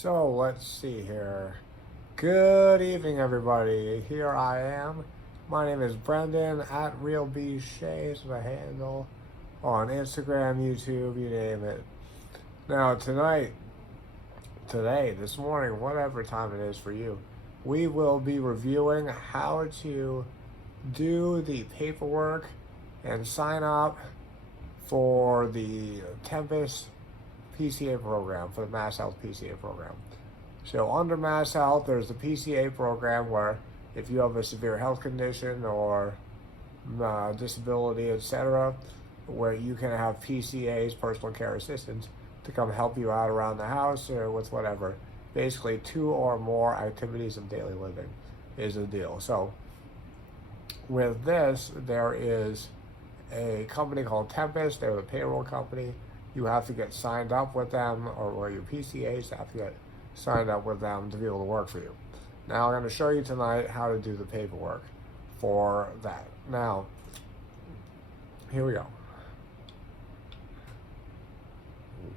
So let's see here. Good evening, everybody. Here I am. My name is Brendan at RealBShay is the handle on Instagram, YouTube, you name it. Now today, this morning, whatever time it is for you, we will be reviewing how to do the paperwork and sign up for the Tempus PCA program, for the MassHealth PCA program. So under MassHealth, there's the PCA program where if you have a severe health condition or disability, etc., where you can have PCAs, personal care assistants, to come help you out around the house or with whatever. Basically, 2 or more activities of daily living is the deal. So with this, there is a company called Tempus. They're the payroll company. You have to get signed up with them, or your PCAs have to get signed up with them to be able to work for you. Now I'm going to show you tonight how to do the paperwork for that. Now, here we go.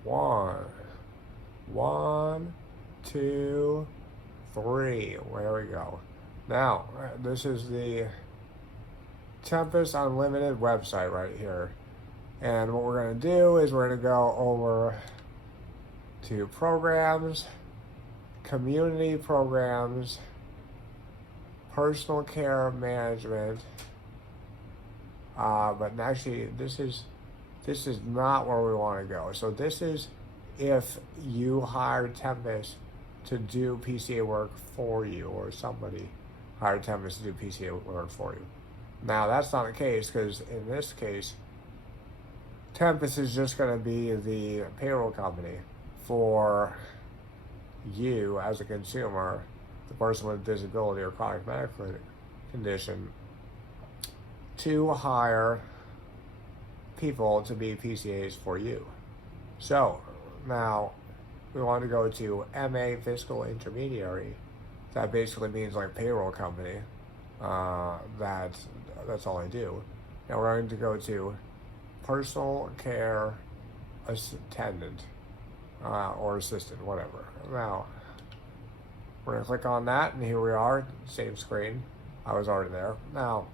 1, 2, 3. There we go. Now, this is the Tempus Unlimited website right here. And what we're going to do is we're going to go over to programs, community programs, personal care management. But actually, this is not where we want to go. So this is if you hired Tempus to do PCA work for you, or somebody hired Tempus to do PCA work for you. Now that's not the case, because in this case, Tempus is just going to be the payroll company for you as a consumer, the person with a disability or chronic medical condition, to hire people to be PCAs for you. So now we want to go to MA Fiscal Intermediary. That basically means like payroll company. That's all I do. Now we're going to go to Personal Care Attendant or Assistant, whatever. Now we're going to click on that, and here we are, same screen. I was already there. Now,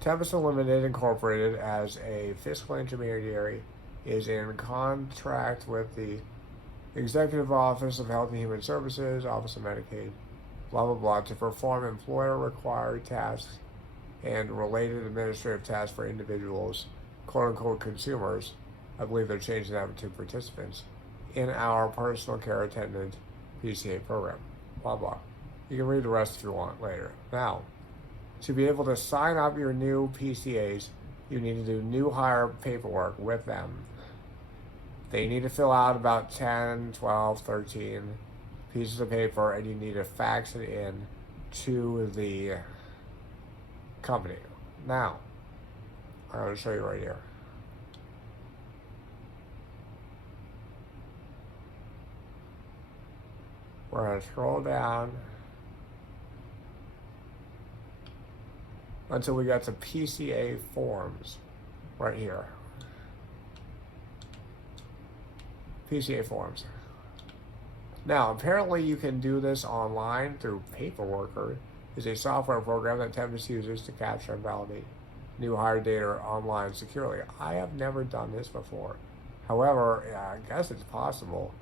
Tempus Unlimited Incorporated as a fiscal intermediary is in contract with the Executive Office of Health and Human Services, Office of Medicaid, blah, blah, blah, to perform employer-required tasks and related administrative tasks for individuals, quote-unquote consumers. I believe they're changing that to participants in our personal care attendant PCA program, blah, blah. You can read the rest if you want later. Now, to be able to sign up your new PCAs, you need to do new hire paperwork with them. They need to fill out about 10, 12, 13 pieces of paper, and you need to fax it in to the company. Now, I'm going to show you right here. We're going to scroll down until we get to PCA forms right here. PCA forms. Now, apparently you can do this online through Paperworker. Is a software program that Tempus uses to capture and validate new hire data online securely. I have never done this before. However, I guess it's possible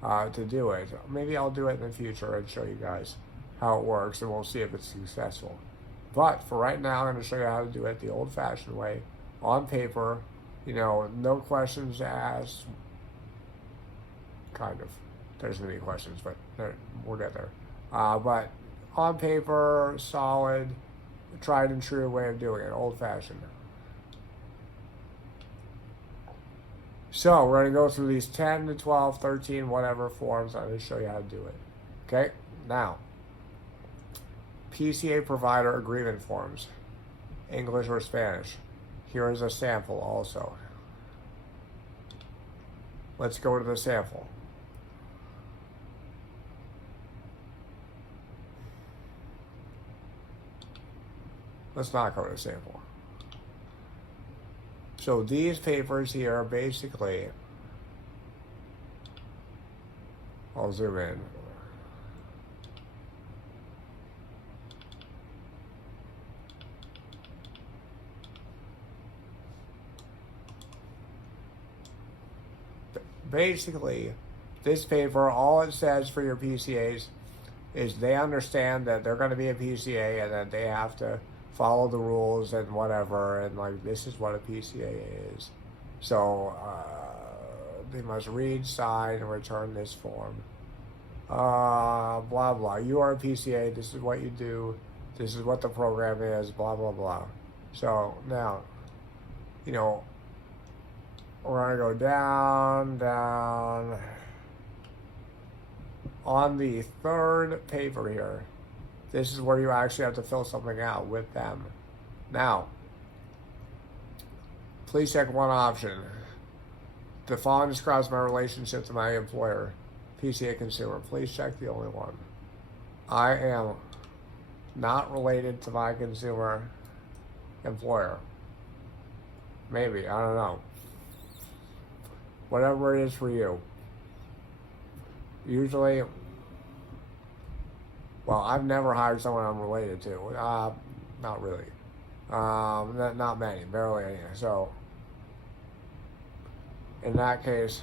to do it. Maybe I'll do it in the future and show you guys how it works, and we'll see if it's successful. But for right now, I'm going to show you how to do it the old-fashioned way, on paper. You know, no questions asked. Kind of. There's going to be questions, but we'll get there. But on paper, solid, tried and true way of doing it, old-fashioned. So we're going to go through these 10 to 12, 13, whatever forms. I'm going to show you how to do it. Okay? Now, PCA provider agreement forms, English or Spanish. Here is a sample also. Let's go to the sample. Let's not go to sample. So these papers here are basically I'll zoom in. Basically, this paper, all it says for your PCAs is they understand that they're going to be a PCA and that they have to follow the rules and whatever, and like this is what a PCA is. So they must read, sign, and return this form. Blah blah. You are a PCA. This is what you do. This is what the program is. Blah blah blah. So now, you know, we're gonna go down, down. On the third paper here, this is where you actually have to fill something out with them. Now, please check one option. The following describes my relationship to my employer, PCA consumer. Please check the only one. I am not related to my consumer employer. Maybe, I don't know. Whatever it is for you. Usually, well, I've never hired someone I'm related to. Not really. Not many, barely any. So, in that case,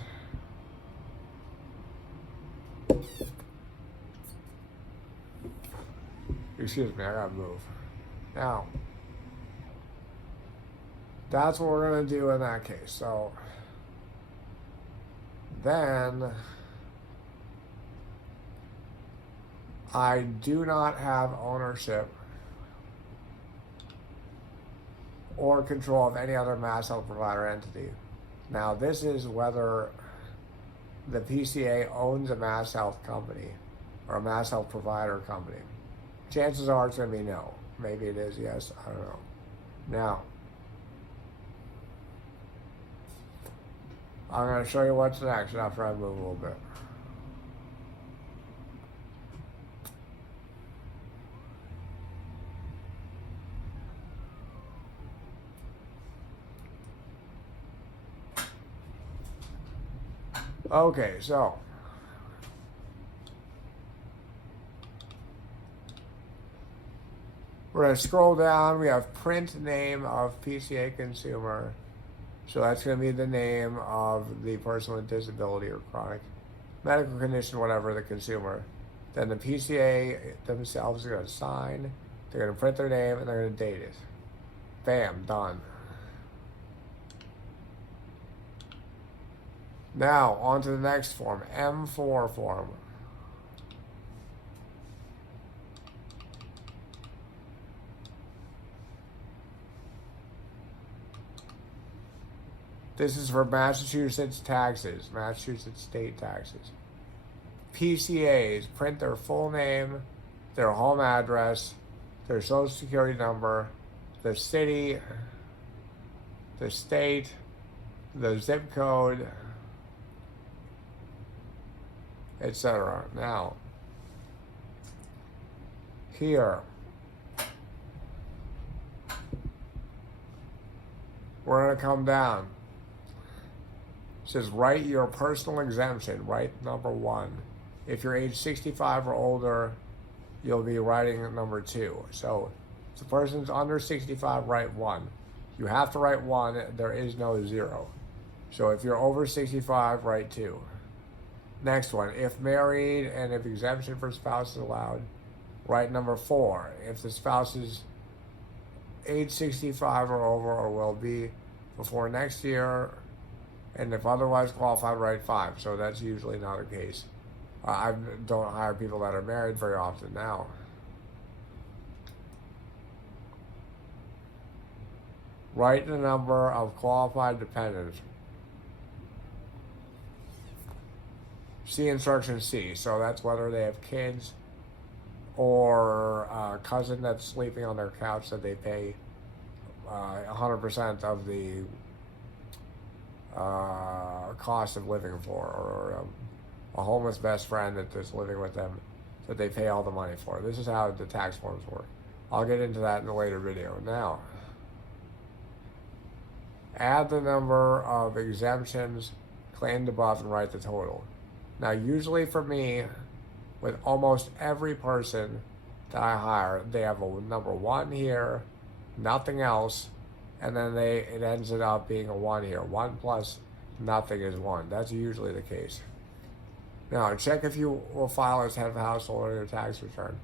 excuse me, I gotta move. Now, that's what we're gonna do in that case. So, then I do not have ownership or control of any other MassHealth provider entity. Now, this is whether the PCA owns a MassHealth company or a MassHealth provider company. Chances are it's going to be no. Maybe it is yes. I don't know. Now, I'm going to show you what's next after I move a little bit. Okay, so we're going to scroll down. We have print name of PCA consumer. So that's going to be the name of the person with disability or chronic medical condition, whatever, the consumer. Then the PCA themselves are going to sign. They're going to print their name and they're going to date it. Bam, done. Now, on to the next form, M4 form. This is for Massachusetts taxes, Massachusetts state taxes. PCAs print their full name, their home address, their social security number, the city, the state, the zip code, etc. Now, here, we're going to come down. It says write your personal exemption, write number 1. If you're age 65 or older, you'll be writing number 2. So if the person's under 65, write 1. You have to write 1, there is no 0. So if you're over 65, write 2. Next one, if married and if exemption for spouse is allowed, write number 4. If the spouse is age 65 or over or will be before next year, and if otherwise qualified, write 5. So that's usually not the case. I don't hire people that are married very often now. Write the number of qualified dependents. See instruction C. So that's whether they have kids or a cousin that's sleeping on their couch that they pay 100% of the cost of living for, or a homeless best friend that's living with them that they pay all the money for. This is how the tax forms work. I'll get into that in a later video. Now, add the number of exemptions claimed above and write the total. Now, usually for me, with almost every person that I hire, they have a number 1 here, nothing else, and then it ends up being a 1 here. 1 plus nothing is 1. That's usually the case. Now, check if you will file as head of household on your tax return.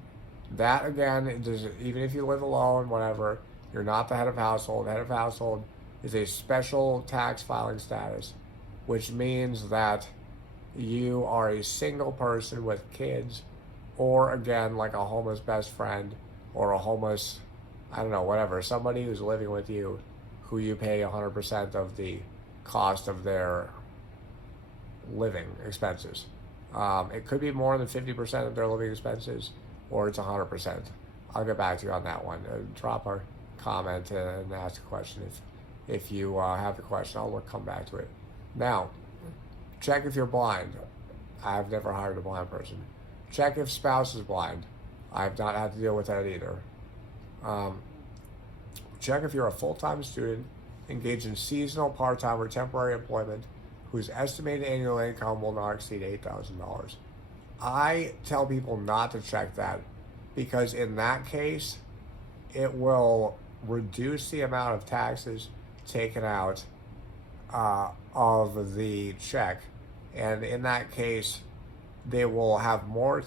That, again, even if you live alone, whatever, you're not the head of household. Head of household is a special tax filing status, which means that you are a single person with kids, or again, like a homeless best friend, or a homeless, I don't know, whatever, somebody who's living with you, who you pay 100% of the cost of their living expenses. It could be more than 50% of their living expenses, or it's 100%. I'll get back to you on that one. Drop a comment and ask a question if you have the question. I'll come back to it. Now, check if you're blind. I've never hired a blind person. Check if spouse is blind. I've not had to deal with that either. Check if you're a full-time student engaged in seasonal, part-time, or temporary employment whose estimated annual income will not exceed $8,000. I tell people not to check that because in that case, it will reduce the amount of taxes taken out of the check. And in that case, they will have more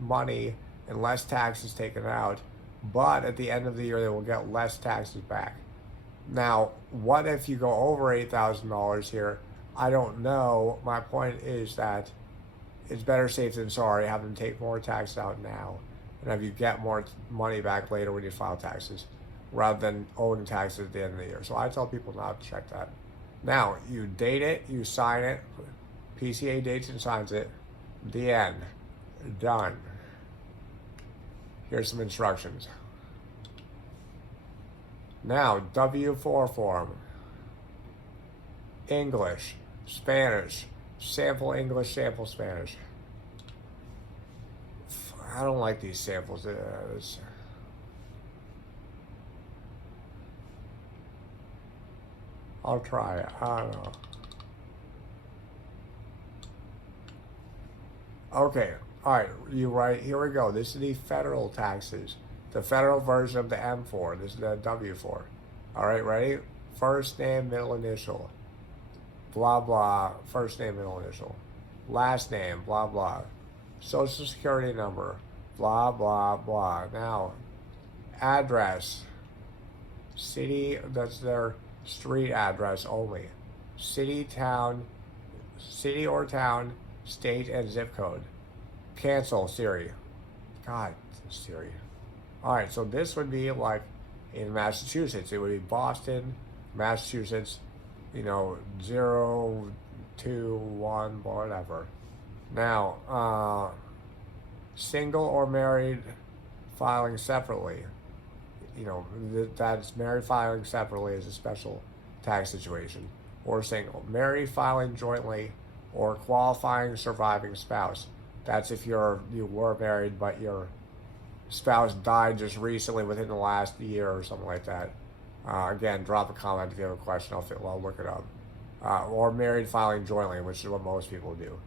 money and less taxes taken out, but at the end of the year, they will get less taxes back. Now, what if you go over $8,000 here? I don't know. My point is that it's better safe than sorry. Have them take more tax out now and have you get more money back later when you file taxes, rather than owing taxes at the end of the year. So I tell people not to check that. Now, you date it, you sign it, PCA dates and signs it, the end, done. Here's some instructions. Now, W-4 form, English, Spanish, sample English, sample Spanish. I don't like these samples. I'll try it. I don't know. Okay. All right. Here we go. This is the federal taxes. The federal version of the M4. This is the W4. All right. Ready? First name, middle initial. Blah, blah. First name, middle initial. Last name, blah, blah. Social security number. Blah, blah, blah. Now, address. City, that's their street address only. City or town, state, and zip code. Cancel, Siri. God, Siri. All right, so this would be like in Massachusetts. It would be Boston, Massachusetts, 0, 2, 1, whatever. Now, single or married filing separately. That's married filing separately is a special tax situation. Or single. Married filing jointly or qualifying surviving spouse. That's if you were married but your spouse died just recently within the last year or something like that. Again, drop a comment if you have a question. I'll look it up. Or married filing jointly, which is what most people do.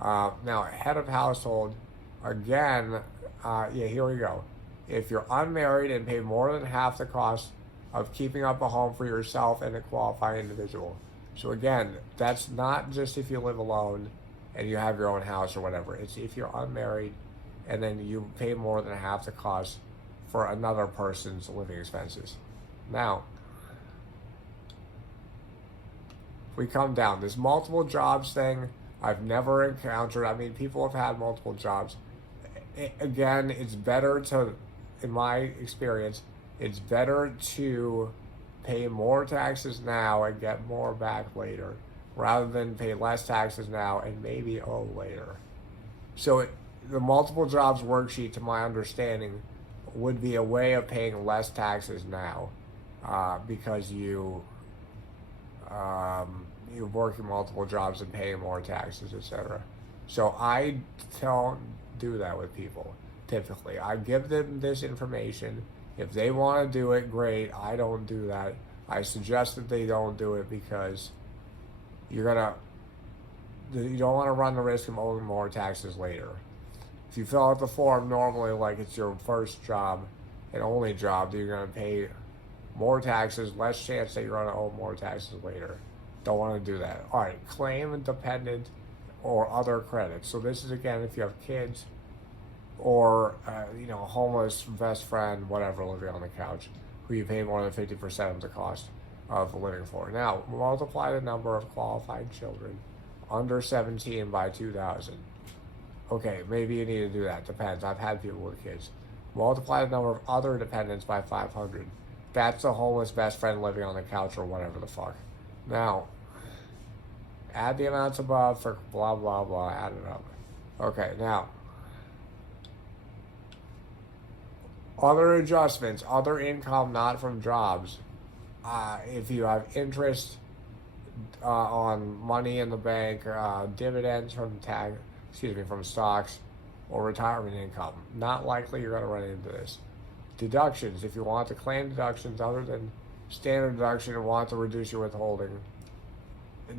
Now, head of household, again, here we go. If you're unmarried and pay more than half the cost of keeping up a home for yourself and a qualifying individual. So again, that's not just if you live alone and you have your own house or whatever. It's if you're unmarried and then you pay more than half the cost for another person's living expenses. Now, if we come down, this multiple jobs thing, I've never encountered. I mean, people have had multiple jobs. Again, it's better to, in my experience, it's better to pay more taxes now and get more back later, rather than pay less taxes now and maybe owe later. So the multiple jobs worksheet, to my understanding, would be a way of paying less taxes now because you're working multiple jobs and paying more taxes, etc. So I don't do that with people. Typically, I give them this information. If they want to do it, great. I don't do that. I suggest that they don't do it because you're gonna you don't want to run the risk of owing more taxes later. If you fill out the form normally like it's your first job and only job, you're going to pay more taxes, less chance that you're going to owe more taxes later. Don't want to do that. All right, claim dependent or other credits. So this is again if you have kids or a homeless best friend, whatever, living on the couch, who you pay more than 50% of the cost of living for. Now multiply the number of qualified children under 17 by 2,000. Okay, maybe you need to do that. Depends. I've had people with kids. Multiply the number of other dependents by 500. That's a homeless best friend living on the couch or whatever the fuck. Now, add the amounts above for blah, blah, blah. Add it up. Okay, now, other adjustments, other income not from jobs. If you have interest on money in the bank, dividends from from stocks, or retirement income. Not likely you're going to run into this. Deductions, if you want to claim deductions other than standard deduction and want to reduce your withholding,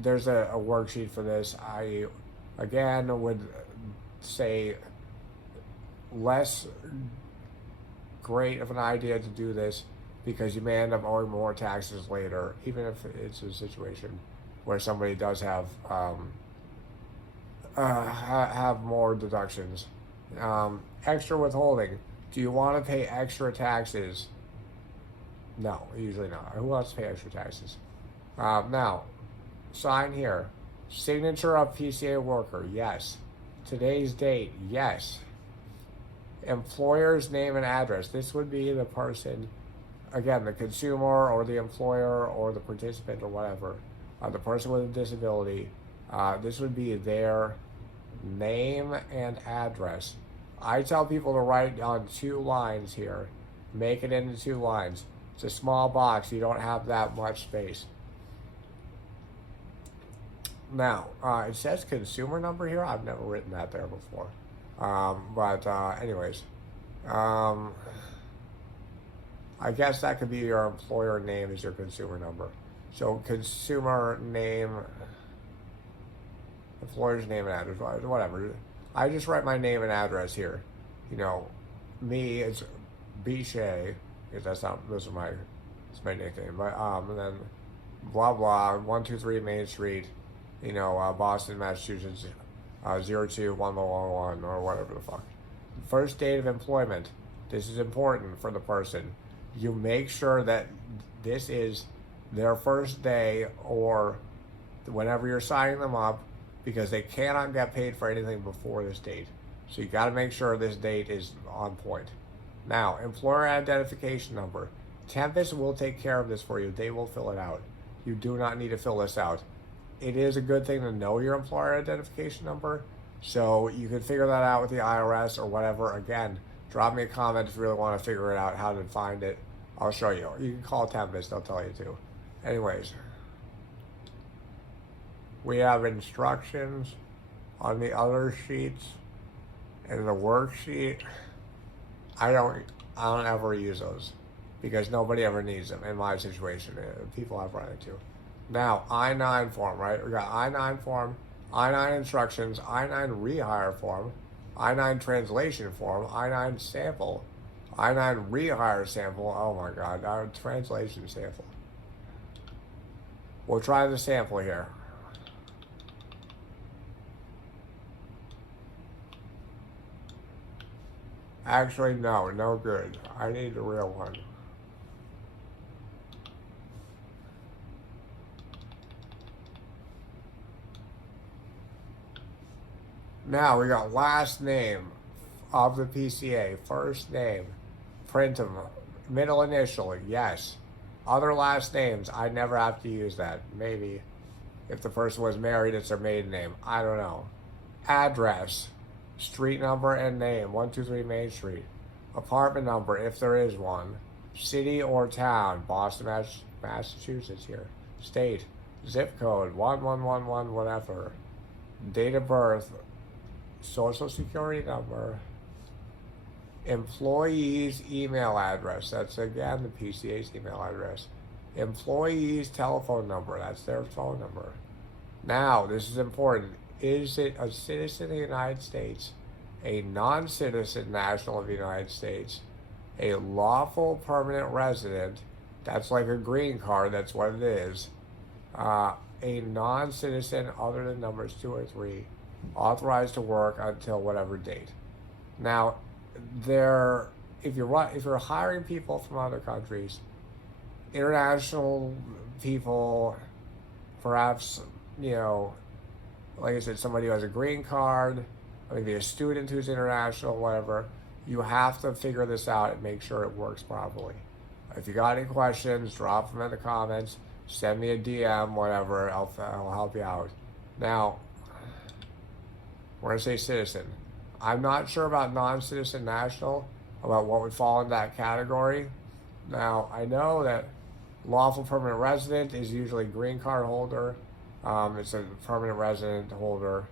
there's a worksheet for this. I, again, would say less great of an idea to do this because you may end up owing more taxes later, even if it's a situation where somebody does have more deductions. Extra withholding. Do you want to pay extra taxes? No, usually not. Who wants to pay extra taxes? Now, sign here. Signature of PCA worker, yes. Today's date, yes. Employer's name and address. This would be the person, again, the consumer or the employer or the participant or whatever, the person with a disability. This would be their name and address. I tell people to write on 2 lines here. Make it into 2 lines. It's a small box. You don't have that much space. Now, it says consumer number here. I've never written that there before. Anyways. I guess that could be your employer name as your consumer number. So consumer name, employer's name and address, whatever. I just write my name and address here. Me, it's Bichet, because it's my nickname. But and then blah blah 123 Main Street, Boston, Massachusetts, 02111 or whatever the fuck. First date of employment. This is important for the person. You make sure that this is their first day or whenever you're signing them up, because they cannot get paid for anything before this date. So you got to make sure this date is on point. Now, employer identification number. Tempus will take care of this for you. They will fill it out. You do not need to fill this out. It is a good thing to know your employer identification number, so you can figure that out with the IRS or whatever. Again, drop me a comment if you really want to figure it out, how to find it. I'll show you. You can call Tempus, they'll tell you to. Anyways. We have instructions on the other sheets and the worksheet. I don't ever use those because nobody ever needs them in my situation. People I've run into. Now, I-9 form, right? We got I-9 form, I-9 instructions, I-9 rehire form, I-9 translation form, I-9 sample, I-9 rehire sample. Oh my God, our translation sample. We'll try the sample here. Actually, no good. I need the real one. Now we got last name of the PCA, first name, print them, middle initial, yes. Other last names, I never have to use that. Maybe if the person was married, it's their maiden name. I don't know. Address. Street number and name, 123 Main Street. Apartment number, if there is one. City or town, Boston, Massachusetts here. State, zip code, 1111, whatever. Date of birth, social security number. Employee's email address, that's again the PCA's email address. Employee's telephone number, that's their phone number. Now, this is important. is it a citizen of the United States, a non-citizen national of the United States, a lawful permanent resident, that's like a green card, that's what it is, a non-citizen other than numbers 2 or 3, authorized to work until whatever date. Now, if you're hiring people from other countries, international people, perhaps, like I said, somebody who has a green card, maybe a student who's international, whatever, you have to figure this out and make sure it works properly. If you got any questions, drop them in the comments, send me a DM, whatever, I'll help you out. Now, we're going to say citizen. I'm not sure about non-citizen national, about what would fall in that category. Now, I know that lawful permanent resident is usually green card holder. It's a permanent resident holder.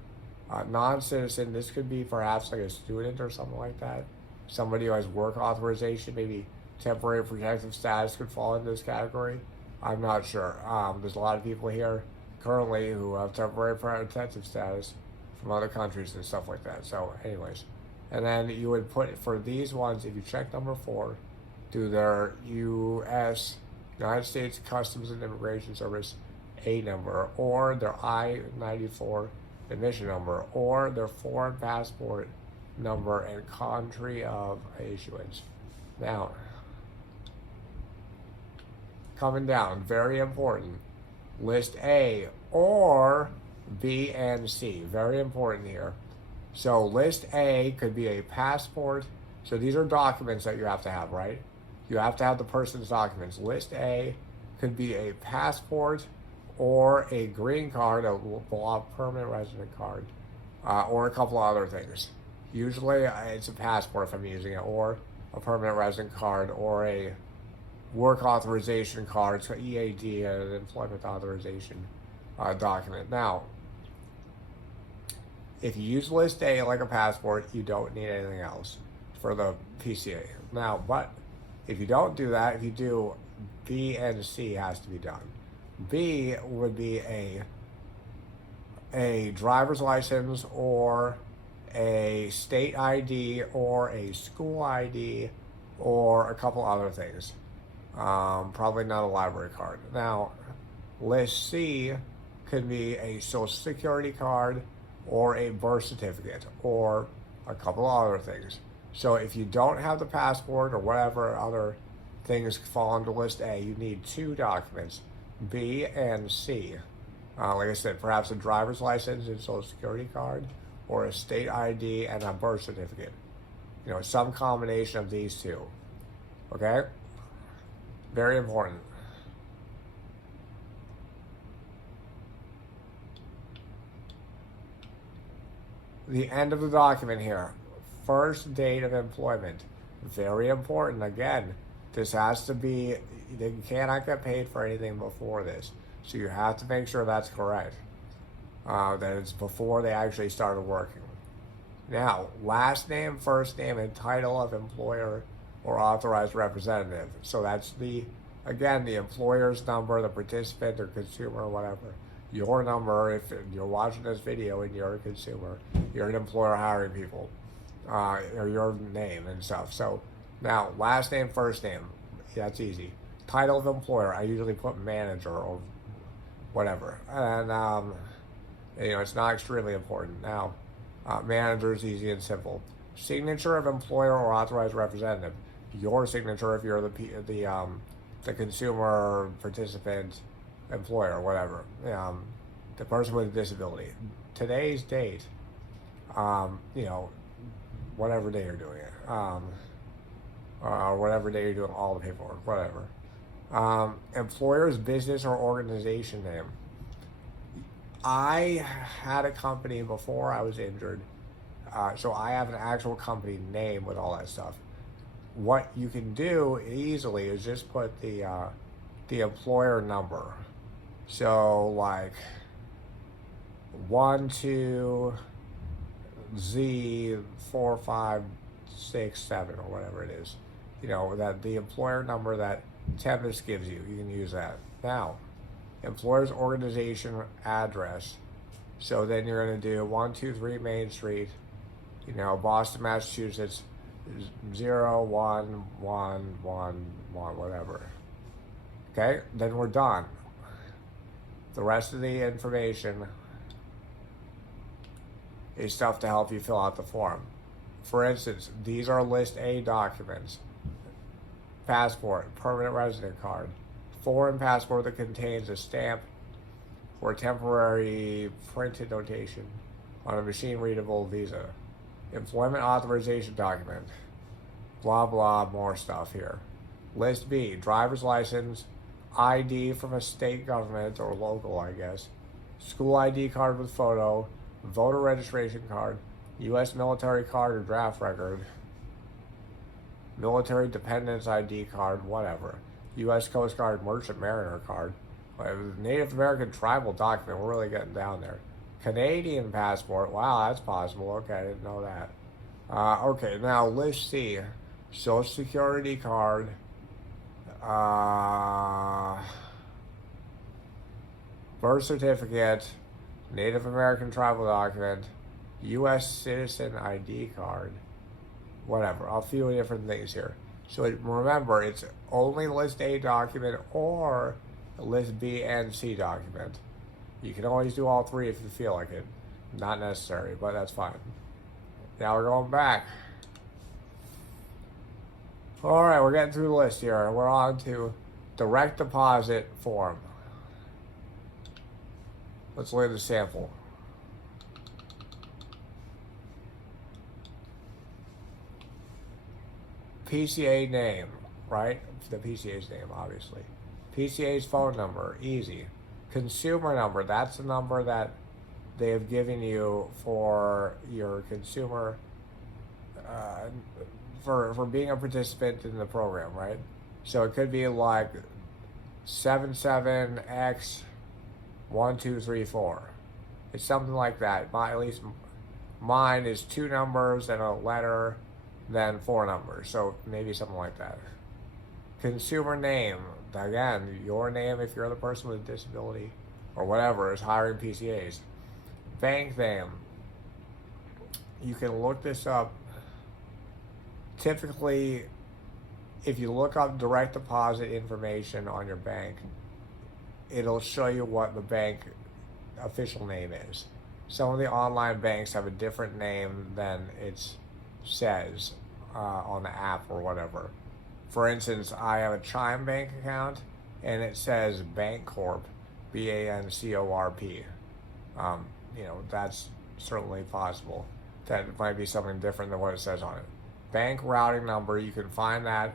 Non-citizen, this could be perhaps like a student or something like that. Somebody who has work authorization, maybe temporary protective status could fall into this category. I'm not sure. There's a lot of people here currently who have temporary protective status from other countries and stuff like that. So anyways, and then you would put for these ones, if you check number 4, do their United States Customs and Immigration Service A number, or their I-94 admission number, or their foreign passport number and country of issuance. Now, coming down, very important, list A or B and C, very important here. So list A could be a passport. So these are documents that you have to have, right? You have to have the person's documents. List A could be a passport or a green card, a permanent resident card, or a couple of other things. Usually it's a passport if I'm using it, or a permanent resident card, or a work authorization card, so EAD, an employment authorization document. Now, if you use list A like a passport, you don't need anything else for the PCA. Now, but if you don't do that, if you do B and C has to be done. B would be a driver's license or a state ID or a school ID or a couple other things. Probably not a library card. Now, list C could be a social security card or a birth certificate or a couple of other things. So if you don't have the passport or whatever other things fall into list A, you need 2 documents, B and C. Like I said, perhaps a driver's license and social security card, or a state ID and a birth certificate. Some combination of these 2. Okay? Very important. The end of the document here. First date of employment. Very important. Again, this has to be, they cannot get paid for anything before this. So you have to make sure that's correct. That it's before they actually started working. Now, last name, first name, and title of employer or authorized representative. So that's the employer's number, the participant or consumer or whatever. Your number, if you're watching this video and you're a consumer, you're an employer hiring people, or your name and stuff. So now, last name, first name, that's easy. Title of employer, I usually put manager or whatever. And, it's not extremely important. Now, manager is easy and simple. Signature of employer or authorized representative. Your signature if you're the consumer, participant, employer, whatever. The person with a disability. Today's date, whatever day you're doing it, or whatever day you're doing all the paperwork, whatever. Employer's business or organization name. I had a company before I was injured, so I have an actual company name with all that stuff. What you can do easily is just put the employer number. So like 12Z4567 or whatever it is. That the employer number that Tempus gives you. You can use that. Now, employer's organization address. So then you're going to do 123 Main Street, Boston, Massachusetts, 01111, whatever. Okay, then we're done. The rest of the information is stuff to help you fill out the form. For instance, these are List A documents: passport, permanent resident card, foreign passport that contains a stamp or temporary printed notation on a machine-readable visa, employment authorization document, blah blah, more stuff here. List B, driver's license, ID from a state government or local, I guess, school ID card with photo, voter registration card, U.S. military card or draft record, military dependence ID card, whatever, U.S. Coast Guard merchant mariner card, Native American tribal document. We're really getting down there. Canadian passport. Wow, that's possible. Okay, I didn't know that. Okay, now List C, Social Security card, birth certificate, Native American tribal document, U.S. citizen ID card, whatever. A few different things here. So remember, it's only List A document or List B and C document. You can always do all three if you feel like it. Not necessary, but that's fine. Now we're going back. All right, we're getting through the list here. We're on to direct deposit form. Let's look at the sample. PCA name, right? The PCA's name, obviously. PCA's phone number, easy. Consumer number, that's the number that they have given you for your consumer, for being a participant in the program, right? So it could be like 77X1234. It's something like that. At least mine is 2 numbers and a letter, then 4 numbers. So maybe something like that. Consumer name, again, your name if you're the person with a disability or whatever is hiring PCAs. Bank name, you can look this up. Typically, if you look up direct deposit information on your bank, it'll show you what the bank official name is. Some of the online banks have a different name than it says on the app or whatever. For instance, I have a Chime Bank account and it says Bancorp, BANCORP. That's certainly possible. That it might be something different than what it says on it. Bank routing number, you can find that,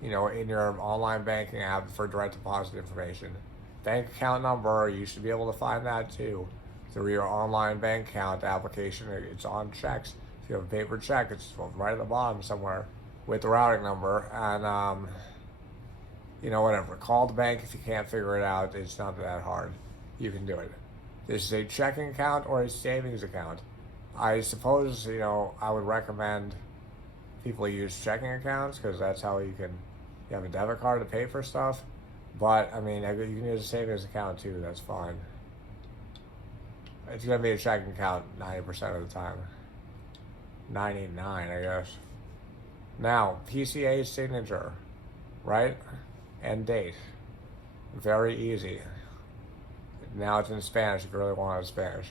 in your online banking app for direct deposit information. Bank account number, you should be able to find that too through your online bank account application. It's on checks. If you have a paper check, it's right at the bottom somewhere with the routing number. And, whatever. Call the bank if you can't figure it out. It's not that hard. You can do it. This is a checking account or a savings account. I suppose, I would recommend people use checking accounts because that's how you have a debit card to pay for stuff. But, you can use a savings account too. That's fine. It's going to be a checking account 90% of the time. 99, I guess. Now, PCA signature, right? And date. Very easy. Now it's in Spanish if you really want it in Spanish.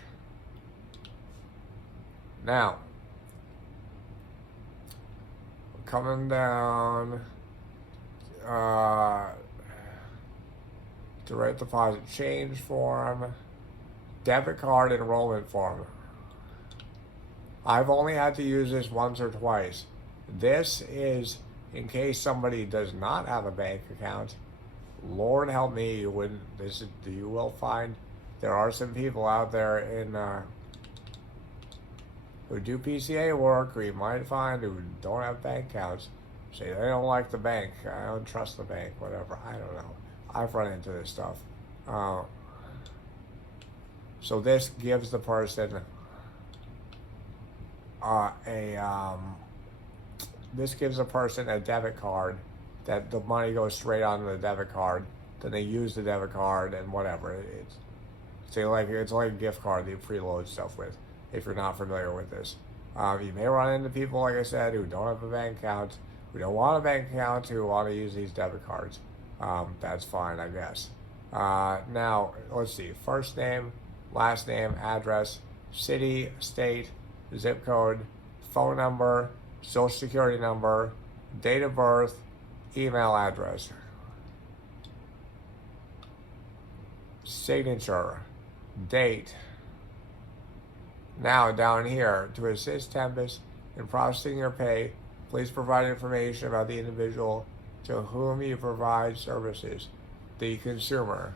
Now, coming down, direct deposit change form, debit card enrollment form. I've only had to use this once or twice. This is in case somebody does not have a bank account. Lord help me, you will find there are some people out there who do PCA work, or you might find who don't have bank accounts. Say they don't like the bank, I don't trust the bank, whatever. I don't know. I've run into this stuff. So this gives the person a debit card that the money goes straight onto the debit card. Then they use the debit card and whatever. So it's like a gift card that you preload stuff with. If you're not familiar with this, you may run into people, like I said, who don't have a bank account, who don't want a bank account, who want to use these debit cards. That's fine, I guess. Now let's see: first name, last name, address, city, state, zip code, phone number, social security number, date of birth, email address, signature, date. Now down here, to assist Tempus in processing your pay, please provide information about the individual to whom you provide services. The consumer.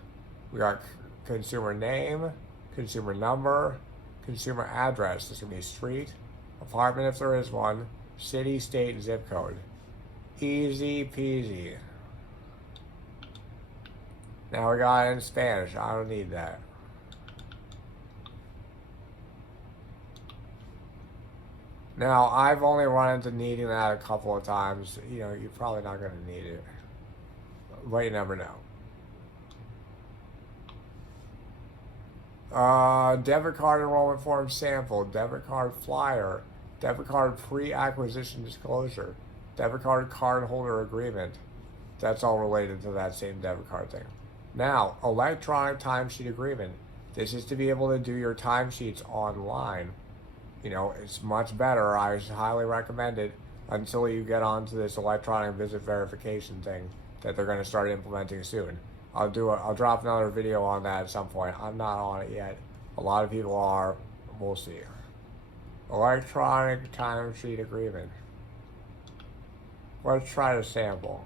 We got consumer name, consumer number, consumer address. This is going to be street, apartment if there is one, city, state, zip code. Easy peasy. Now we got it in Spanish. I don't need that. Now, I've only run into needing that a couple of times. You're probably not going to need it. But you never know. Debit card enrollment form sample, debit card flyer, debit card pre-acquisition disclosure, debit card cardholder agreement. That's all related to that same debit card thing. Now, electronic timesheet agreement. This is to be able to do your timesheets online. It's much better. I highly recommend it until you get onto this electronic visit verification thing that they're going to start implementing soon. I'll drop another video on that at some point. I'm not on it yet. A lot of people are. We'll see. Electronic timesheet agreement. Let's try to sample.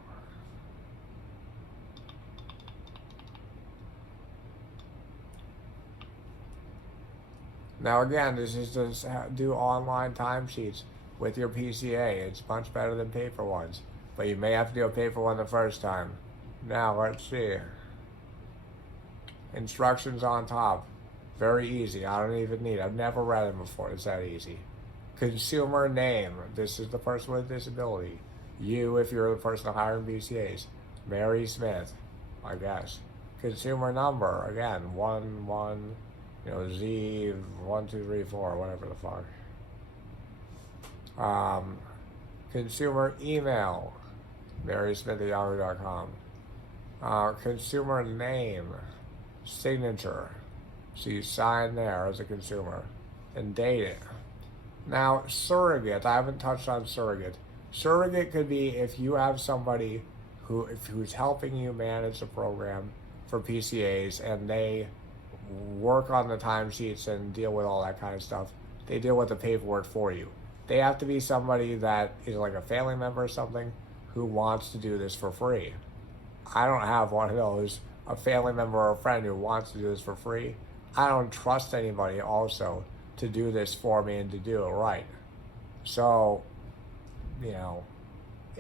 Now again, this is to do online timesheets with your PCA. It's much better than paper ones, but you may have to do a paper one the first time. Now let's see. Instructions on top. Very easy. I don't even need it. I've never read them before. It's that easy. Consumer name. This is the person with disability. You, if you're the person hiring BCAs. Mary Smith, I guess. Consumer number. Again, Z1234, whatever the fuck. Consumer email. marysmith@yahoo.com. Consumer name. Signature. So you sign there as a consumer. And date it. Now, surrogate. I haven't touched on surrogate. Surrogate could be if you have somebody who's helping you manage the program for PCAs and they work on the timesheets and deal with all that kind of stuff. They deal with the paperwork for you. They have to be somebody that is like a family member or something who wants to do this for free. I don't have one of those, a family member or a friend who wants to do this for free. I don't trust anybody also to do this for me and to do it right. So,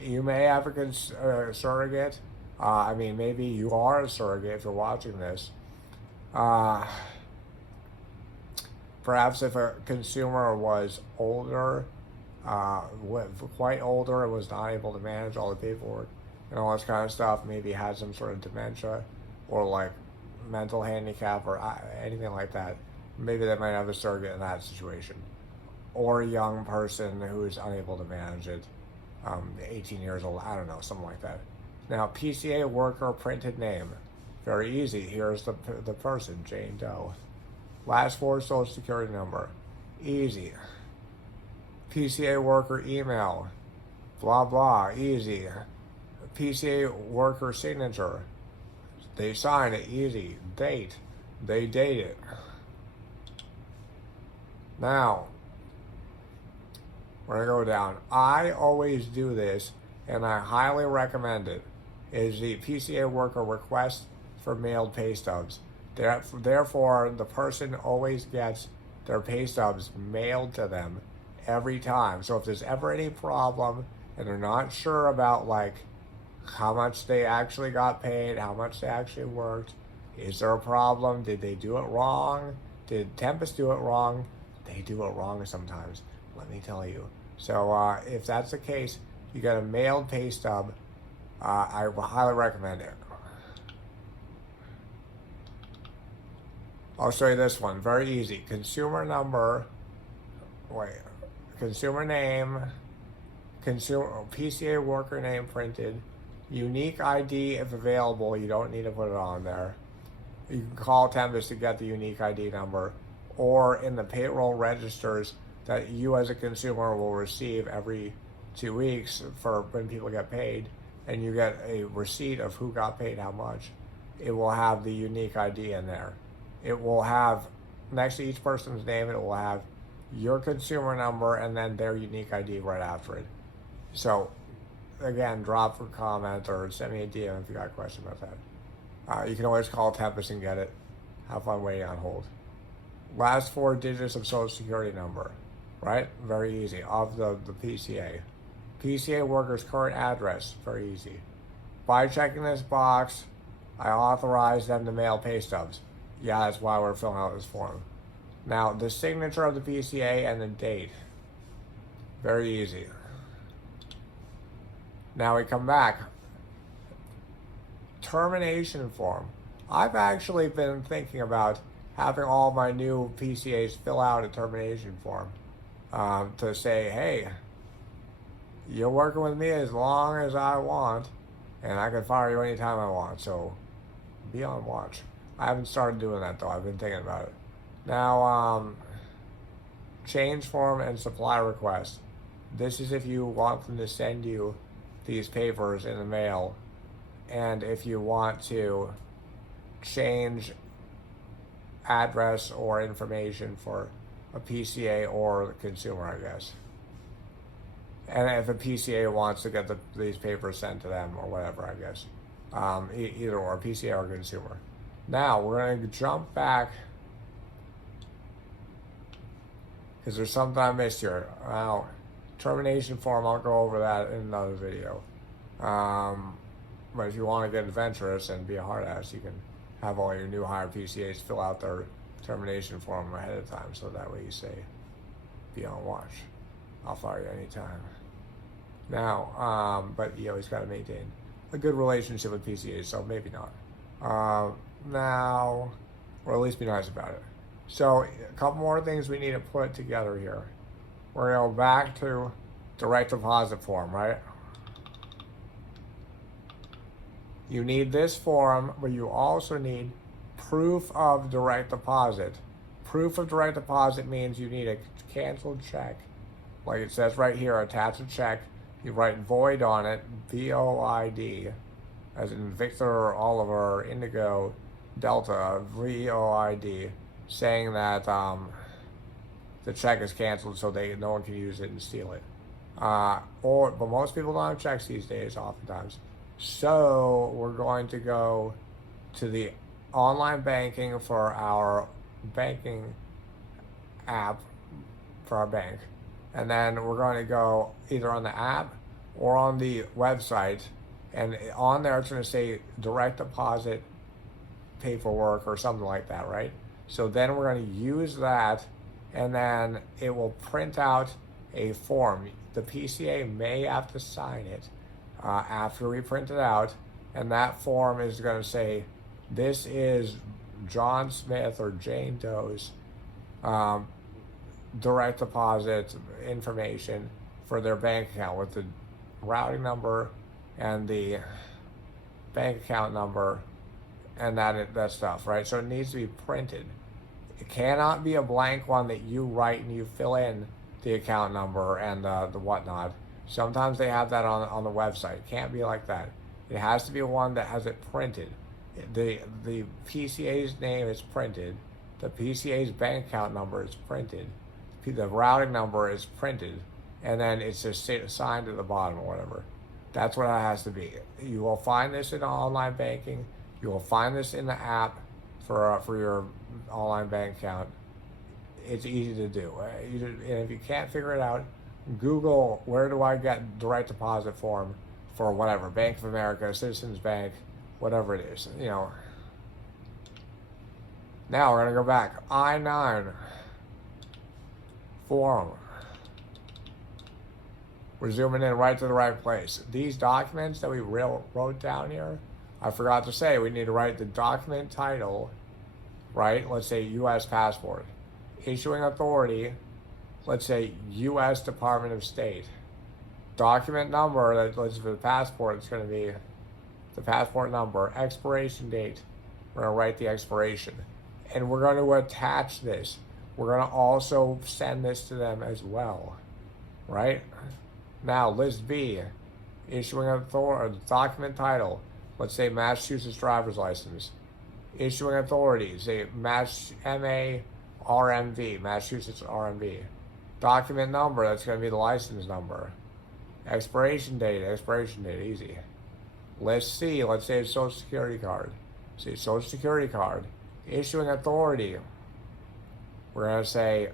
you may have a surrogate. Maybe you are a surrogate if you're watching this. Perhaps if a consumer was older, quite older, and was not able to manage all the paperwork and all this kind of stuff, maybe had some sort of dementia or like mental handicap or anything like that, maybe they might have a surrogate in that situation. Or a young person who is unable to manage it, 18 years old, I don't know, something like that. Now, PCA worker printed name. Very easy. Here's the person, Jane Doe. Last four social security number. Easy. PCA worker email. Blah, blah. Easy. PCA worker signature. They sign it. Easy. Date. They date it. Now, we're going to go down. I always do this, and I highly recommend it, is the PCA worker request for mailed pay stubs. Therefore, the person always gets their pay stubs mailed to them every time. So if there's ever any problem and they're not sure about how much they actually got paid, how much they actually worked, is there a problem? Did they do it wrong? Did Tempus do it wrong? They do it wrong sometimes, let me tell you. So if that's the case, you get a mailed pay stub, I highly recommend it. I'll show you this one. Very easy. Consumer number. Wait. Consumer name. Consumer PCA worker name printed. Unique ID if available. You don't need to put it on there. You can call Tempus to get the unique ID number, or in the payroll registers that you as a consumer will receive every 2 weeks for when people get paid, and you get a receipt of who got paid how much. It will have the unique ID in there. It will have, next to each person's name, it will have your consumer number and then their unique ID right after it. So again, drop a comment or send me a DM if you got a question about that. You can always call Tempus and get it. Have fun waiting on hold. Last 4 digits of social security number, right? Very easy, of the PCA. PCA worker's current address, very easy. By checking this box, I authorize them to mail pay stubs. Yeah, that's why we're filling out this form. Now, the signature of the PCA and the date. Very easy. Now we come back. Termination form. I've actually been thinking about having all my new PCAs fill out a termination form to say, hey, you're working with me as long as I want, and I can fire you anytime I want, so be on watch. I haven't started doing that though. I've been thinking about it. Now, change form and supply request. This is if you want them to send you these papers in the mail, and if you want to change address or information for a PCA or the consumer, I guess. And if a PCA wants to get these papers sent to them or whatever, I guess. Either or, PCA or consumer. Now, we're going to jump back because there's something I missed here. Now, termination form, I'll go over that in another video. But if you want to get adventurous and be a hard ass, you can have all your new hire PCAs fill out their termination form ahead of time, so that way you say, be on watch. I'll fire you anytime. Now, but you always got to maintain a good relationship with PCAs, so maybe not. Now, or at least be nice about it. So, a couple more things we need to put together here. We're going to go back to direct deposit form, right? You need this form, but you also need proof of direct deposit. Proof of direct deposit means you need a canceled check. Like it says right here, attach a check. You write void on it, VOID, as in Victor, Oliver, Indigo, Delta, VOID, saying that the check is canceled so no one can use it and steal it. But most people don't have checks these days, oftentimes. So we're going to go to the online banking for our banking app for our bank. And then we're going to go either on the app or on the website. And on there, it's going to say direct deposit paperwork or something like that, right? So then we're going to use that, and then it will print out a form. The PCA may have to sign it after we print it out, and that form is going to say, this is John Smith or Jane Doe's direct deposit information for their bank account with the routing number and the bank account number and that stuff, right? So it needs to be printed. It cannot be a blank one that you write and you fill in the account number and the whatnot. Sometimes they have that on the website. It can't be like that. It has to be one that has it printed. The PCA's name is printed. The PCA's bank account number is printed. The routing number is printed. And then it's just signed at the bottom or whatever. That's what it has to be. You will find this in online banking. You will find this in the app for your online bank account. It's easy to do. And if you can't figure it out, Google, where do I get direct deposit form for whatever, Bank of America, Citizens Bank, whatever it is, you know. Now we're going to go back. I-9 form. We're zooming in right to the right place. These documents that we wrote down here, I forgot to say, we need to write the document title right? Let's say U.S. passport. Issuing authority, let's say U.S. Department of State. Document number, let's for the passport, it's going to be the passport number. Expiration date, we're going to write the expiration. And we're going to attach this. We're going to also send this to them as well, right? Now, list B, issuing authority, document title, let's say Massachusetts driver's license. Issuing authority, say MA-RMV, Massachusetts RMV. Document number, that's going to be the license number. Expiration date, easy. List C, let's say it's Social Security card. See, Social Security card. Issuing authority, we're going to say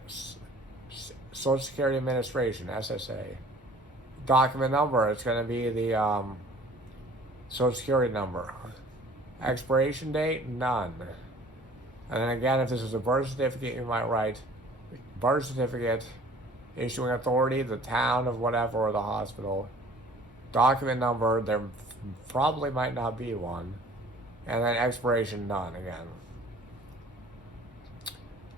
Social Security Administration, SSA. Document number, it's going to be the Social Security number. Expiration date, none. And then again, if this is a birth certificate, you might write birth certificate, issuing authority, the town of whatever, or the hospital. Document number, there probably might not be one. And then expiration, none again.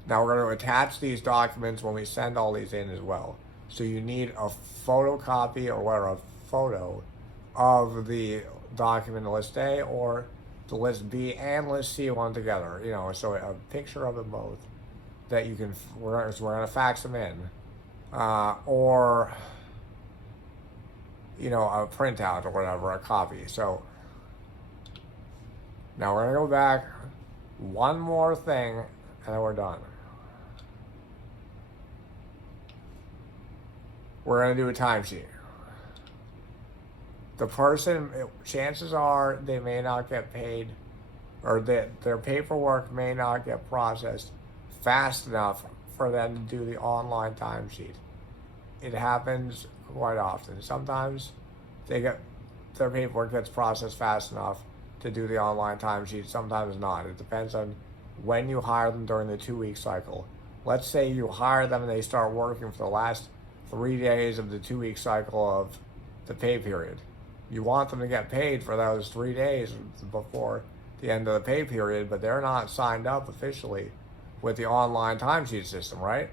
Now we're going to attach these documents when we send all these in as well. So you need a photocopy or a photo of the document list A or the list B and list C one together. You know, so a picture of them both that you can. We're going to fax them in, or you know, a printout or whatever, a copy. So now we're going to go back one more thing, and then we're done. We're going to do a timesheet. The person, chances are they may not get paid, or that their paperwork may not get processed fast enough for them to do the online timesheet. It happens quite often. Sometimes their paperwork gets processed fast enough to do the online timesheet, sometimes not. It depends on when you hire them during the 2-week cycle. Let's say you hire them and they start working for the last 3 days of the 2-week cycle of the pay period. You want them to get paid for those 3 days before the end of the pay period, but they're not signed up officially with the online timesheet system, right?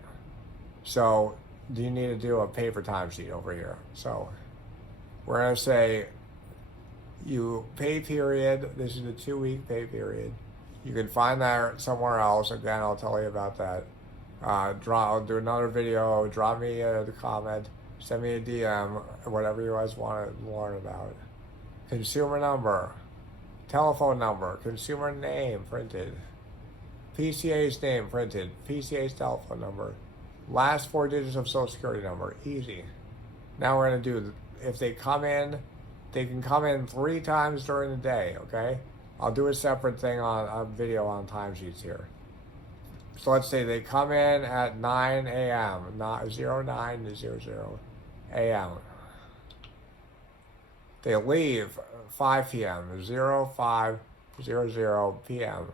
So you need to do a paper timesheet over here. So we're going to say you pay period. This is the 2-week pay period. You can find that somewhere else. Again, I'll tell you about that. I'll do another video. Drop me the comment. Send me a DM. Whatever you guys want to learn about. Consumer number, telephone number, consumer name printed, PCA's name printed, PCA's telephone number, last 4 digits of Social Security number. Easy. Now we're going to do, if they come in, they can come in 3 times during the day, okay? I'll do a separate thing on a video on timesheets here. So let's say they come in at 9 a.m., not 09 to 00 a.m. They leave 5 p.m., 0500 p.m.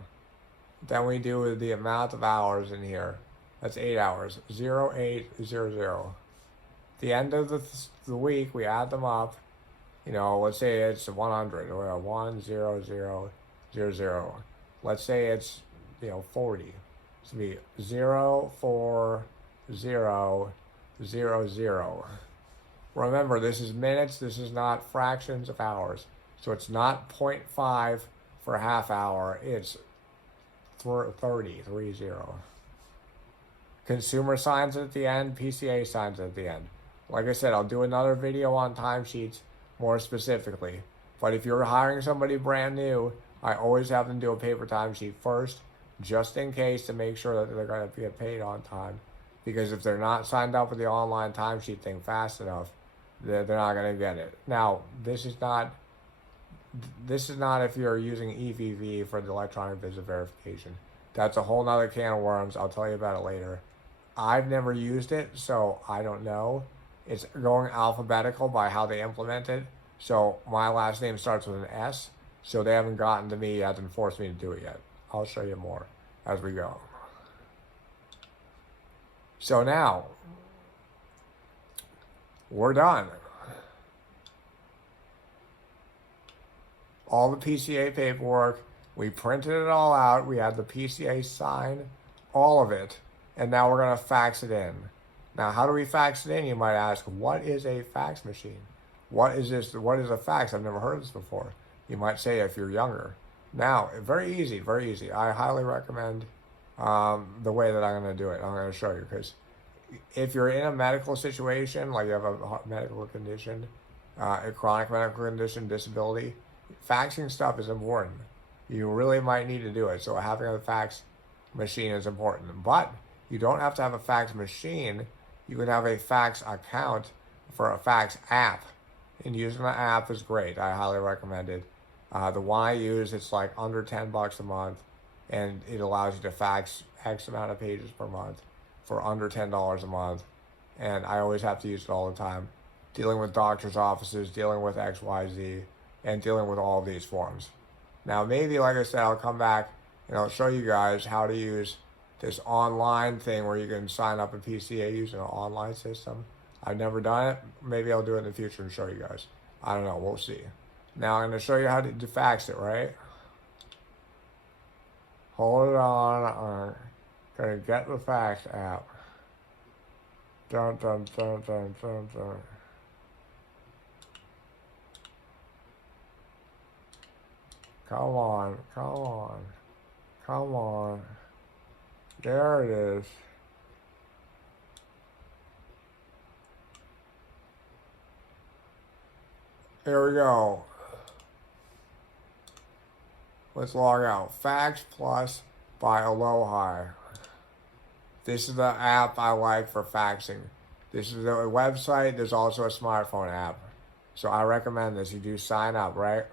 Then we do the amount of hours in here. That's 8 hours, 0800. The end of the week, we add them up. You know, let's say it's 100, or 10000. Let's say it's, 40. It's going to be 04000. Remember, this is minutes. This is not fractions of hours. So it's not 0.5 for half hour. It's 30. Consumer signs at the end. PCA signs at the end. Like I said, I'll do another video on timesheets more specifically. But if you're hiring somebody brand new, I always have them do a paper timesheet first, just in case, to make sure that they're going to get paid on time. Because if they're not signed up with the online timesheet thing fast enough, they're not going to get it. Now, this is not if you're using EVV for the electronic visit verification. That's a whole nother can of worms. I'll tell you about it later. I've never used it, so I don't know. It's going alphabetical by how they implement it. So my last name starts with an S, so they haven't gotten to me yet and forced me to do it yet. I'll show you more as we go. So now, we're done. All the PCA paperwork We printed it all out. We had the PCA sign all of it. And now we're going to fax it in. Now, how do we fax it in? You might ask, what is a fax machine? What is this? What is a fax? I've never heard of this before. You might say if you're younger. Now, very easy, very easy. I highly recommend the way that I'm going to do it. I'm going to show you, because if you're in a medical situation, like you have a medical condition, a chronic medical condition, disability, faxing stuff is important. You really might need to do it. So having a fax machine is important. But you don't have to have a fax machine. You can have a fax account for a fax app. And using the app is great. I highly recommend it. The one I use, it's like under $10 a month, and it allows you to fax X amount of pages per month for under $10 a month. And I always have to use it all the time, dealing with doctor's offices, dealing with XYZ, and dealing with all of these forms. Now, maybe, like I said, I'll come back and I'll show you guys how to use this online thing where you can sign up a PCA using an online system. I've never done it. Maybe I'll do it in the future and show you guys. I don't know. We'll see. Now, I'm going to show you how to fax it, right? Hold it on. I'm going to get the fax app. Dun, dun, dun, dun, dun, dun. Come on, come on, come on. There it is. Here we go. Let's log out. Fax Plus by Aloha. This is the app I like for faxing. This is the website. There's also a smartphone app. So I recommend this. You do sign up, right?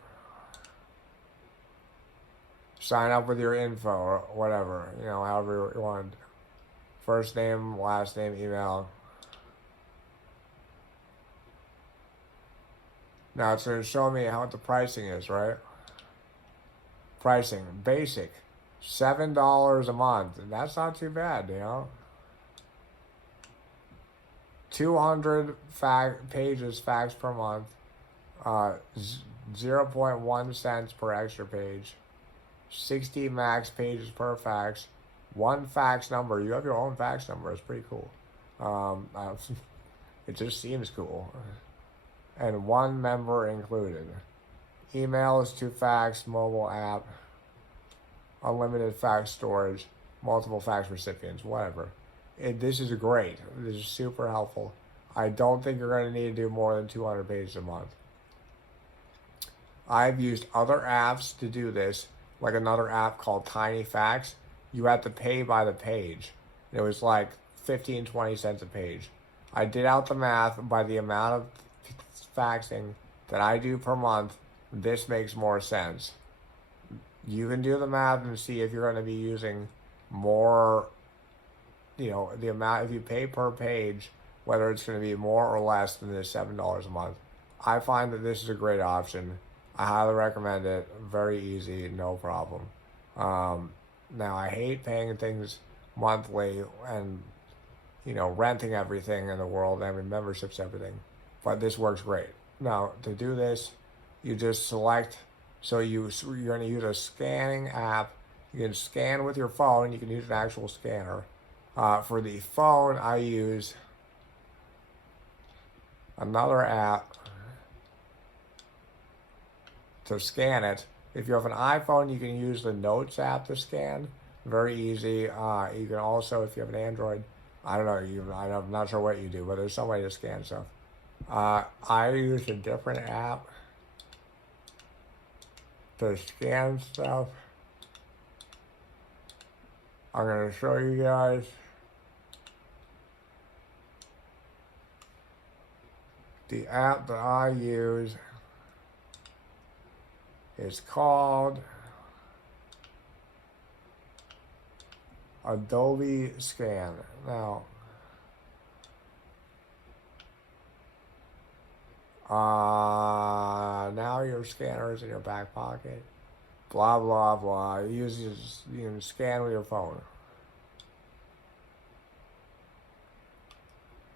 Sign up with your info or whatever, you know, however you want. First name, last name, email. Now it's going to show me what the pricing is, right? Pricing, basic, $7 a month. And that's not too bad, you know. 200 pages faxed per month. 0.1 cents per extra page. 60 max pages per fax. One fax number. You have your own fax number. It's pretty cool. It just seems cool. And one member included. Email is to fax, mobile app, unlimited fax storage, multiple fax recipients, whatever. This is great. This is super helpful. I don't think you're going to need to do more than 200 pages a month. I've used other apps to do this, like another app called Tiny Fax. You have to pay by the page. It was like 15, 20 cents a page. I did out the math by the amount of faxing that I do per month. This makes more sense. You can do the math and see if you're going to be using more, you know, the amount, if you pay per page, whether it's going to be more or less than this $7 a month. I find that this is a great option. I highly recommend it. Very easy, no problem. Now, I hate paying things monthly and, you know, renting everything in the world. I mean, memberships, everything. But this works great. Now, to do this, you just select, so you're going to use a scanning app. You can scan with your phone. You can use an actual scanner. For the phone, I use another app to scan it. If you have an iPhone, you can use the Notes app to scan. Very easy. You can also, if you have an Android, I don't know, I'm not sure what you do, but there's some way to scan stuff. I use a different app to scan stuff. I'm going to show you guys. The app that I use is called Adobe Scan. Now, now your scanner is in your back pocket. Blah, blah, blah. You can scan with your phone.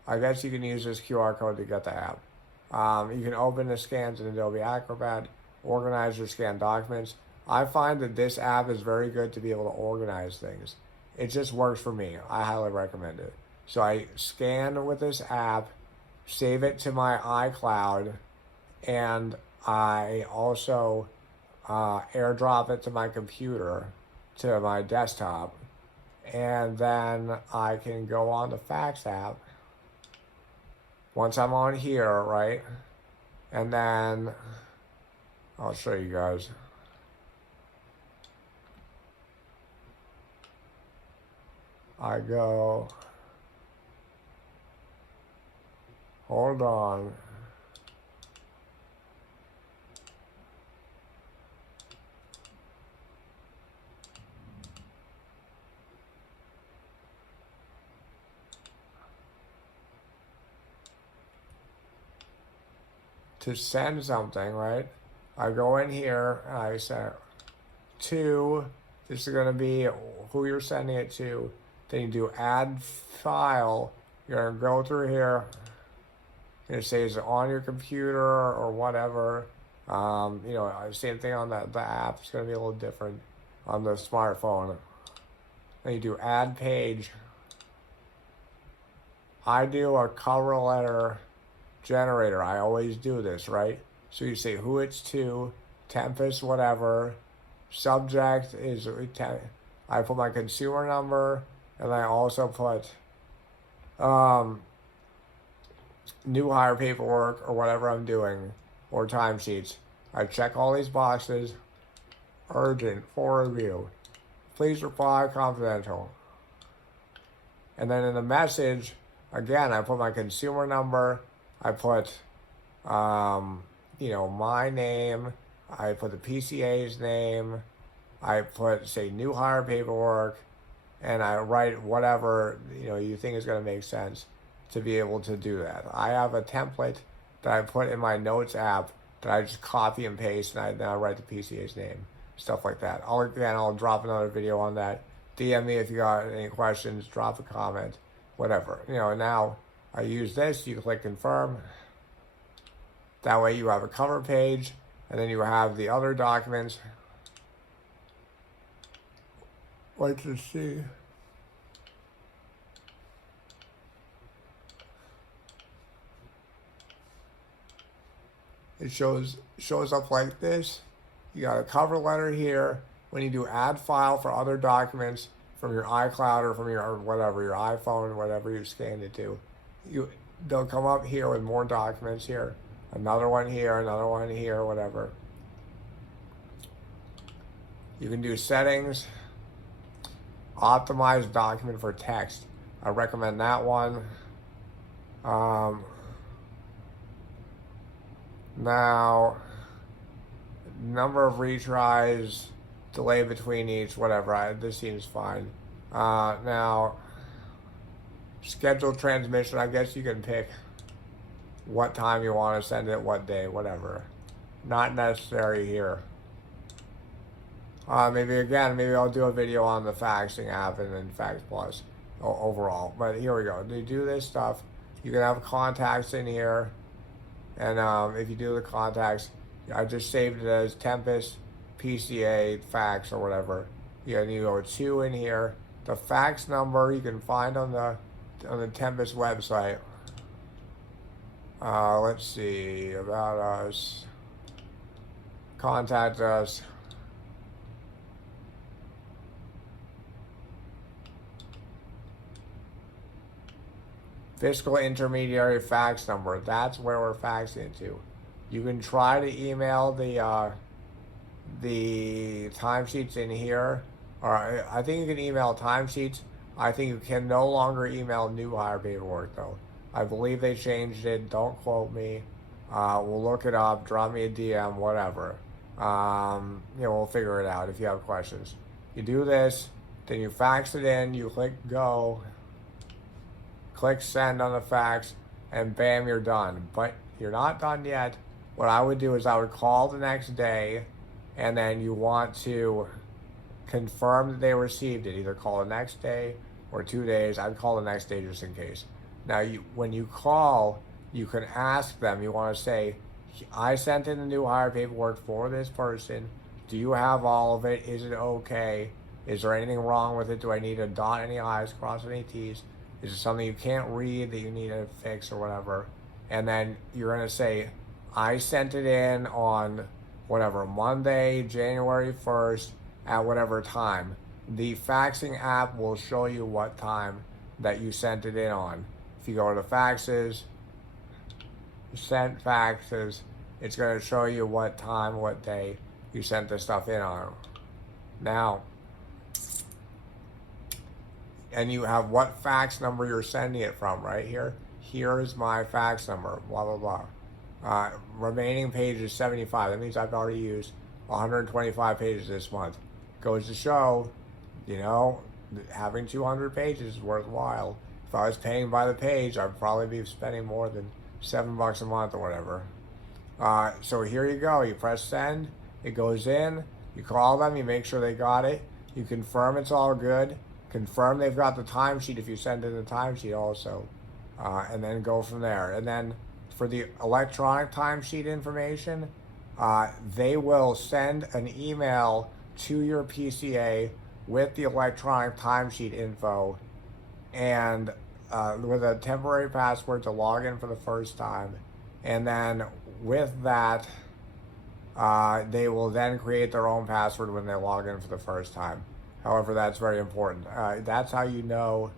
I guess you can use this QR code to get the app. You can open the scans in Adobe Acrobat, organize your scanned documents. I find that this app is very good to be able to organize things. It just works for me. I highly recommend it. So I scan with this app, save it to my iCloud, and I also airdrop it to my computer, to my desktop, and then I can go on the fax app once I'm on here, right? And then I'll show you guys. I go, hold on. To send something, right? I go in here, and I say to, this is going to be who you're sending it to. Then you do add file. You're going to go through here. It says on your computer or whatever. You know, same thing on the app. It's going to be a little different on the smartphone. Then you do add page. I do a cover letter generator. I always do this, right? So you say who it's to, Tempus, whatever. Subject is, I put my consumer number, and I also put new hire paperwork or whatever I'm doing, or timesheets. I check all these boxes. Urgent, for review. Please reply, confidential. And then in the message, again, I put my consumer number. I put, you know, my name. I put the PCA's name. I put, say, new hire paperwork. And I write whatever, you know, you think is going to make sense to be able to do that. I have a template that I put in my notes app that I just copy and paste, and then I write the PCA's name, stuff like that. I'll drop another video on that. DM me if you got any questions, drop a comment, whatever. You know, now I use this, you click confirm. That way you have a cover page, and then you have the other documents. Let's just see. It shows up like this. You got a cover letter here. When you do add file for other documents from your iCloud or from your whatever, your iPhone, whatever you scanned it to, they'll come up here with more documents here. Another one here, whatever. You can do settings. Optimize document for text. I recommend that one. Now, number of retries, delay between each, whatever. This seems fine. Now, scheduled transmission. I guess you can pick what time you want to send it, what day, whatever. Not necessary here. Maybe I'll do a video on the faxing app and then Fax Plus overall. But here we go. To do this stuff, you can have contacts in here. And if you do the contacts, I just saved it as Tempus PCA fax or whatever. You go to in here. The fax number you can find on the Tempus website. Let's see, about us. Contact us. Fiscal Intermediary fax number. That's where we're faxing to. You can try to email the timesheets in here, or I think you can email timesheets. I think you can no longer email new hire paperwork though. I believe they changed it. Don't quote me. We'll look it up. Drop me a DM. Whatever. We'll figure it out if you have questions. You do this, then you fax it in. You click go. Click send on the fax, and bam, you're done. But you're not done yet. What I would do is I would call the next day, and then you want to confirm that they received it. Either call the next day or 2 days. I'd call the next day just in case. Now, when you call, you can ask them. You want to say, I sent in the new hire paperwork for this person. Do you have all of it? Is it okay? Is there anything wrong with it? Do I need to dot any I's, cross any T's? Is it something you can't read that you need to fix or whatever? And then you're going to say, I sent it in on whatever, Monday, January 1st at whatever time. The faxing app will show you what time that you sent it in on. If you go to faxes, sent faxes, it's going to show you what time, what day you sent the stuff in on. Now, and you have what fax number you're sending it from right here. Here is my fax number, blah, blah, blah. Remaining page is 75. That means I've already used 125 pages this month. Goes to show, you know, having 200 pages is worthwhile. If I was paying by the page, I'd probably be spending more than $7 a month or whatever. So here you go. You press send. It goes in. You call them. You make sure they got it. You confirm it's all good. Confirm they've got the timesheet if you send in the timesheet also. And then go from there. And then for the electronic timesheet information, they will send an email to your PCA with the electronic timesheet info and with a temporary password to log in for the first time. And then with that, they will then create their own password when they log in for the first time. However, that's very important. That's how you know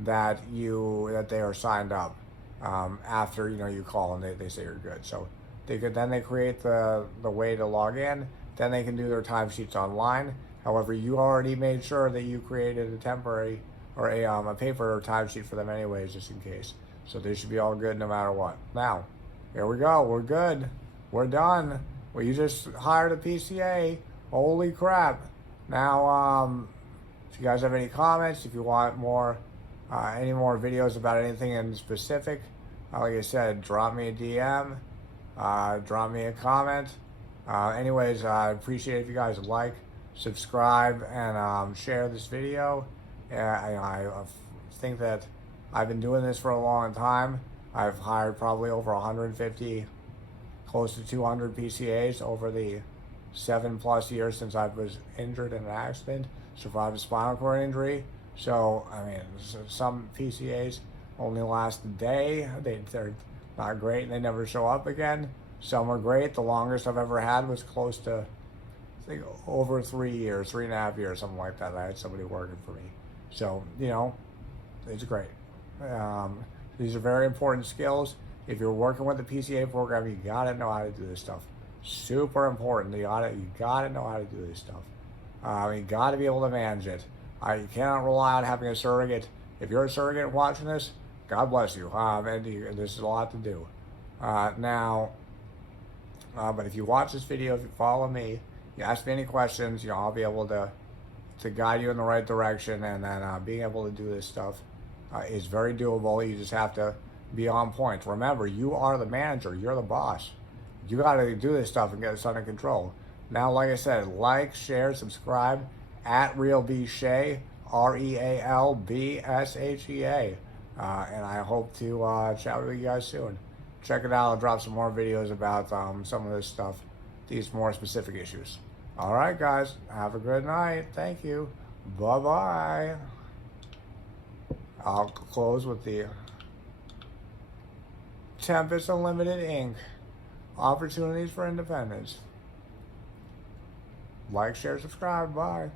that they are signed up after you call and they say you're good. So they create the way to log in. Then they can do their timesheets online. However, you already made sure that you created a temporary or a paper timesheet for them anyways, just in case. So they should be all good no matter what. Now, here we go. We're good. We're done. Well, you just hired a PCA. Holy crap. Now, if you guys have any comments, if you want more, any more videos about anything in specific, like I said, drop me a DM, drop me a comment. Anyways, I appreciate if you guys like, subscribe, and share this video. I think that I've been doing this for a long time. I've hired probably over 150, close to 200 PCAs over the 7+ years since I was injured in an accident, survived a spinal cord injury. So, I mean, some PCAs only last a day. They're not great and they never show up again. Some are great. The longest I've ever had was close to, I think, over 3 years, 3.5 years, something like that. I had somebody working for me. So, it's great. These are very important skills. If you're working with the PCA program, you gotta know how to do this stuff. Super important. You gotta know how to do this stuff. You gotta be able to manage it. You cannot rely on having a surrogate. If you're a surrogate watching this, God bless you. And this is a lot to do. But if you watch this video, if you follow me, you ask me any questions, I'll be able to guide you in the right direction. And then being able to do this stuff is very doable. You just have to be on point. Remember, you are the manager. You're the boss. You got to do this stuff and get this under control. Now, like I said, like, share, subscribe at RealBShea, RealBShea. And I hope to chat with you guys soon. Check it out. I'll drop some more videos about some of this stuff, these more specific issues. All right, guys. Have a good night. Thank you. Bye-bye. I'll close with the Tempus Unlimited Inc. Opportunities for Independence. Like, share, subscribe. Bye.